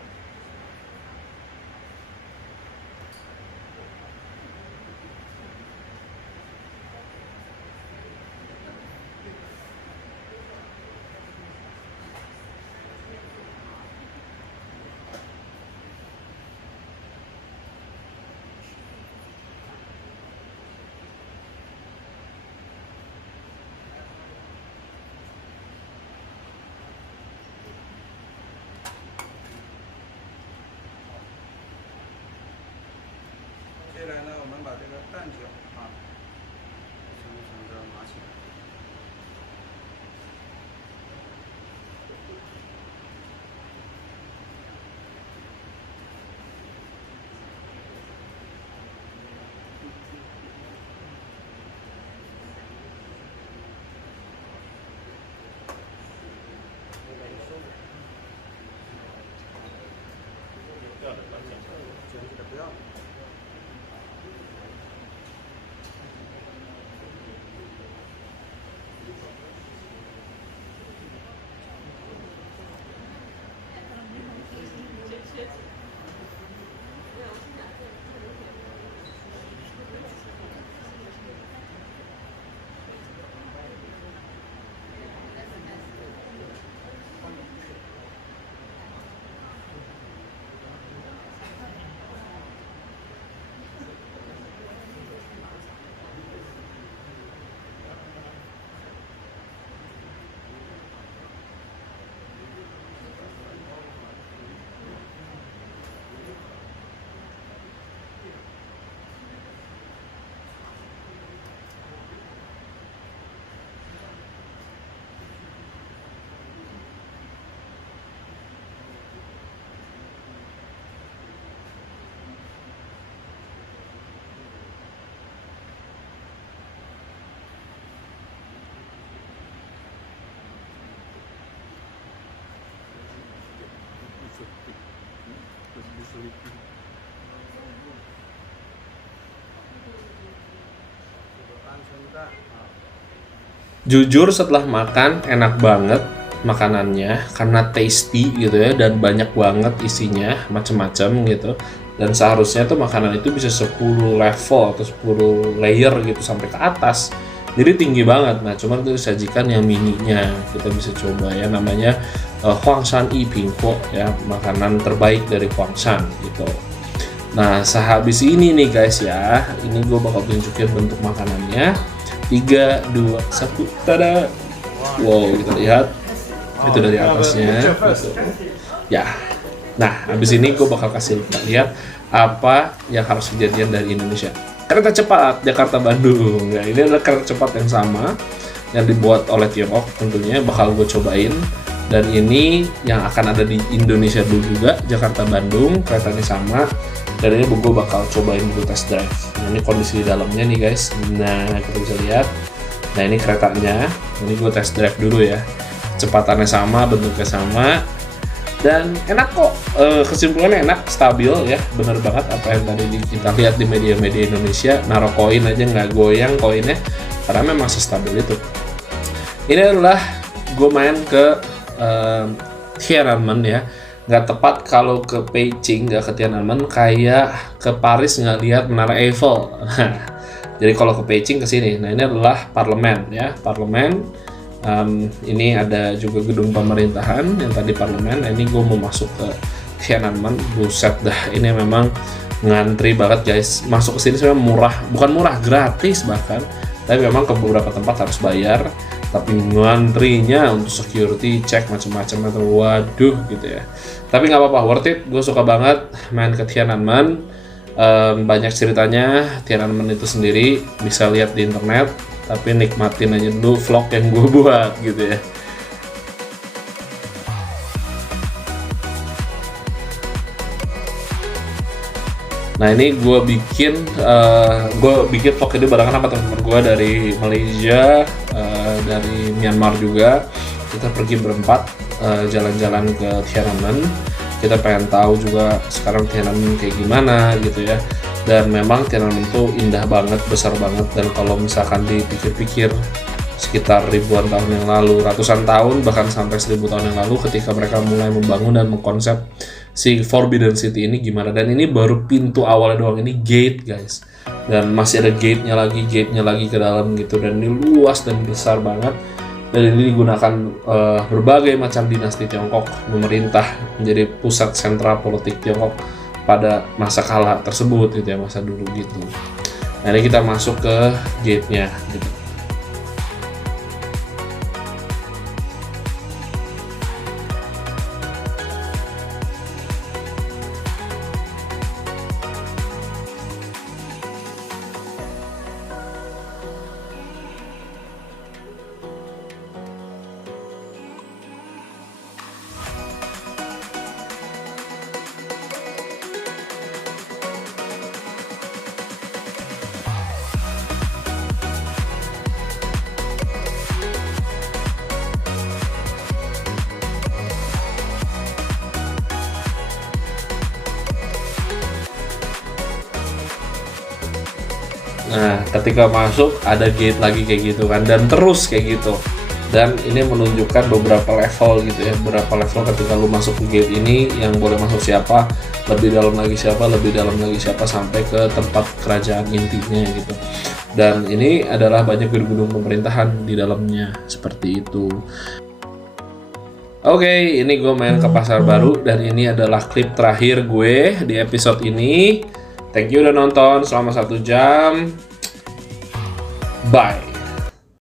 接下来呢，我们把这个蛋饺啊，一层一层的码起来。不要。Jujur setelah makan enak banget makanannya karena tasty gitu ya, dan banyak banget isinya, macem-macem gitu. Dan seharusnya tuh makanan itu bisa 10 level atau 10 layer gitu sampai ke atas. Jadi tinggi banget. Nah, cuman itu disajikan yang mininya. Kita bisa coba ya, namanya Huangshan Yipinghuo ya, makanan terbaik dari Huangshan gitu. Nah, sehabis ini nih guys ya, ini gue bakal tunjukin bentuk makanannya. 3, 2, 1, tada! Wow, kita lihat itu dari atasnya gitu. Ya, nah habis ini gue bakal kasih lihat apa yang harus kejadian dari Indonesia. Kereta cepat Jakarta Bandung. Ya, ini adalah kereta cepat yang sama yang dibuat oleh Tiongkok, tentunya bakal gue cobain. Dan ini yang akan ada di Indonesia dulu juga, Jakarta Bandung, keretanya sama. Dan ini gue bakal cobain dulu test drive. Nah, ini kondisi di dalamnya nih guys. Nah, kita bisa lihat. Nah, ini keretanya. Ini gue test drive dulu ya. Kecepatannya sama, bentuknya sama. Dan enak kok. Kesimpulannya enak, stabil ya. Bener banget apa yang tadi kita lihat di media-media Indonesia. Naruh koin aja nggak goyang koinnya. Karena memang sestabil itu. Ini adalah gue main ke Tiananmen ya. Nggak tepat kalau ke Beijing nggak ke Tiananmen, kayak ke Paris nggak lihat Menara Eiffel. Jadi kalau ke Beijing ke sini. Nah, ini adalah parlemen ya, parlemen. Ini ada juga gedung pemerintahan yang tadi parlemen. Nah, ini gue mau masuk ke Tiananmen. Buset dah, ini memang ngantri banget guys. Masuk ke sini sebenarnya murah, bukan murah, gratis bahkan. Tapi memang ke beberapa tempat harus bayar. Tapi ngantrinya untuk security, cek macam-macam, waduh gitu ya. Tapi nggak apa-apa, worth it. Gue suka banget main ke Tiananmen. Banyak ceritanya Tiananmen itu sendiri, bisa lihat di internet. Tapi nikmatin aja dulu vlog yang gue buat gitu ya. Nah, ini gue bikin vlog ini barengan sama teman-teman gue dari Malaysia, dari Myanmar juga. Kita pergi berempat jalan-jalan ke Tiananmen. Kita pengen tahu juga sekarang Tiananmen kayak gimana gitu ya. Dan memang Tiananmen itu indah banget, besar banget. Dan kalau misalkan dipikir-pikir sekitar ribuan tahun yang lalu, ratusan tahun, bahkan sampai 1000 tahun yang lalu ketika mereka mulai membangun dan mengkonsep si Forbidden City ini gimana. Dan ini baru pintu awalnya doang, ini gate guys. Dan masih ada gate-nya lagi ke dalam gitu. Dan ini luas dan besar banget. Dan ini digunakan berbagai macam dinasti Tiongkok memerintah, menjadi pusat sentral politik Tiongkok pada masa kala tersebut gitu ya, masa dulu gitu. Nah, ini kita masuk ke gate-nya gitu. Nah, ketika masuk ada gate lagi kayak gitu kan, dan terus kayak gitu. Dan ini menunjukkan beberapa level gitu ya, beberapa level ketika lu masuk ke gate ini, yang boleh masuk siapa, lebih dalam lagi siapa, sampai ke tempat kerajaan intinya gitu. Dan ini adalah banyak gedung-gedung pemerintahan di dalamnya, seperti itu. Oke, ini gue main ke pasar baru, dan ini adalah klip terakhir gue di episode ini. Thank you udah nonton selama 1 jam. Bye.